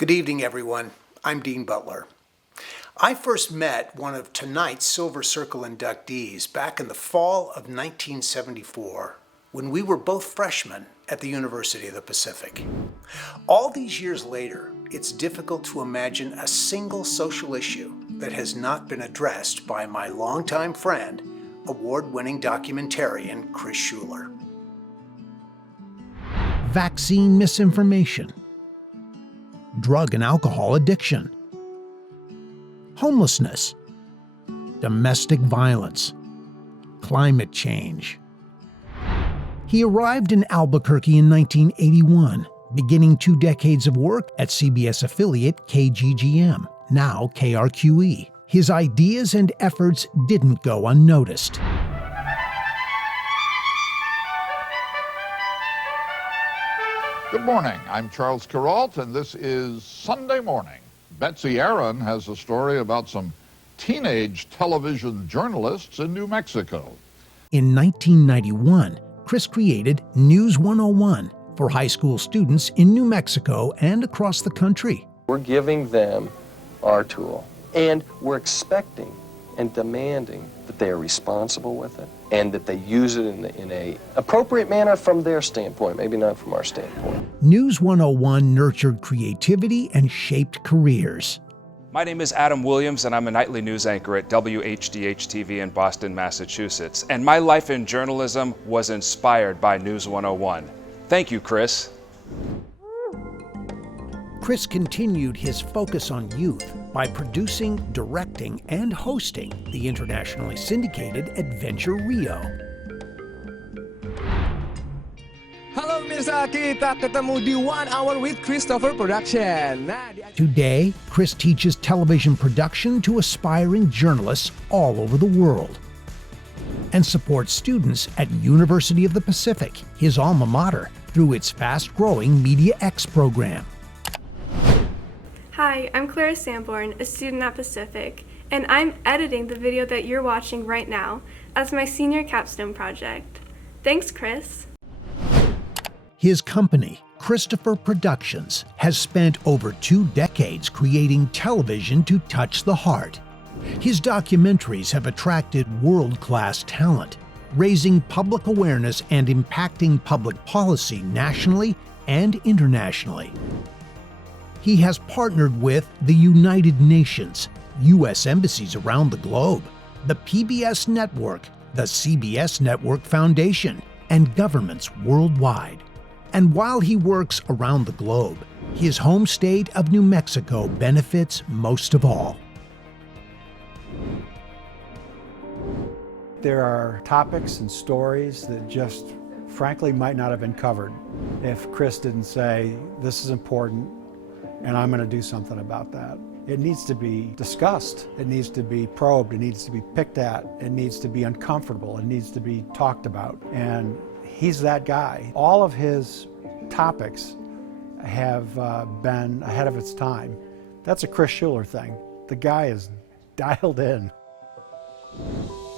Good evening, everyone. I'm Dean Butler. I first met one of tonight's Silver Circle inductees back in the fall of 1974 when we were both freshmen at the University of the Pacific. All these years later, it's difficult to imagine a single social issue that has not been addressed by my longtime friend, award-winning documentarian Chris Schueler. Vaccine misinformation, drug and alcohol addiction, homelessness, domestic violence, climate change. He arrived in Albuquerque in 1981, beginning 2 decades of work at CBS affiliate KGGM, now KRQE. His ideas and efforts didn't go unnoticed. Good morning. I'm Charles Kuralt, and this is Sunday Morning. Betsy Aaron has a story about some teenage television journalists in New Mexico. In 1991, Chris created News 101 for high school students in New Mexico and across the country. We're giving them our tool, and we're expecting and demanding that they are responsible with it and that they use it in a appropriate manner from their standpoint, maybe not from our standpoint. News 101 nurtured creativity and shaped careers. My name is Adam Williams, and I'm a nightly news anchor at WHDH-TV in Boston, Massachusetts. And my life in journalism was inspired by News 101. Thank you, Chris. Chris continued his focus on youth by producing, directing, and hosting the internationally syndicated Adventure Rio. Halo pemirsa, kita ketemu di 1 Hour with Christopher Production. Today, Chris teaches television production to aspiring journalists all over the world and supports students at University of the Pacific, his alma mater, through its fast-growing Media X program. Hi, I'm Clara Sanborn, a student at Pacific, and I'm editing the video that you're watching right now as my senior capstone project. Thanks, Chris. His company, Christopher Productions, has spent over 2 decades creating television to touch the heart. His documentaries have attracted world-class talent, raising public awareness and impacting public policy nationally and internationally. He has partnered with the United Nations, U.S. embassies around the globe, the PBS Network, the CBS Network Foundation, and governments worldwide. And while he works around the globe, his home state of New Mexico benefits most of all. There are topics and stories that just frankly might not have been covered if Chris didn't say, this is important, and I'm going to do something about that. It needs to be discussed, it needs to be probed, it needs to be picked at, it needs to be uncomfortable, it needs to be talked about, and he's that guy. All of his topics have been ahead of its time. That's a Chris Schueler thing. The guy is dialed in.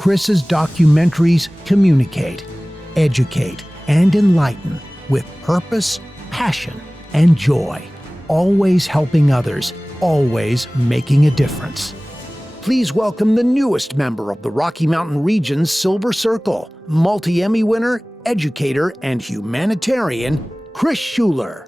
Chris's documentaries communicate, educate, and enlighten with purpose, passion, and joy. Always helping others, always making a difference. Please welcome the newest member of the Rocky Mountain Region's Silver Circle, multi-Emmy winner, educator, and humanitarian, Chris Schueler.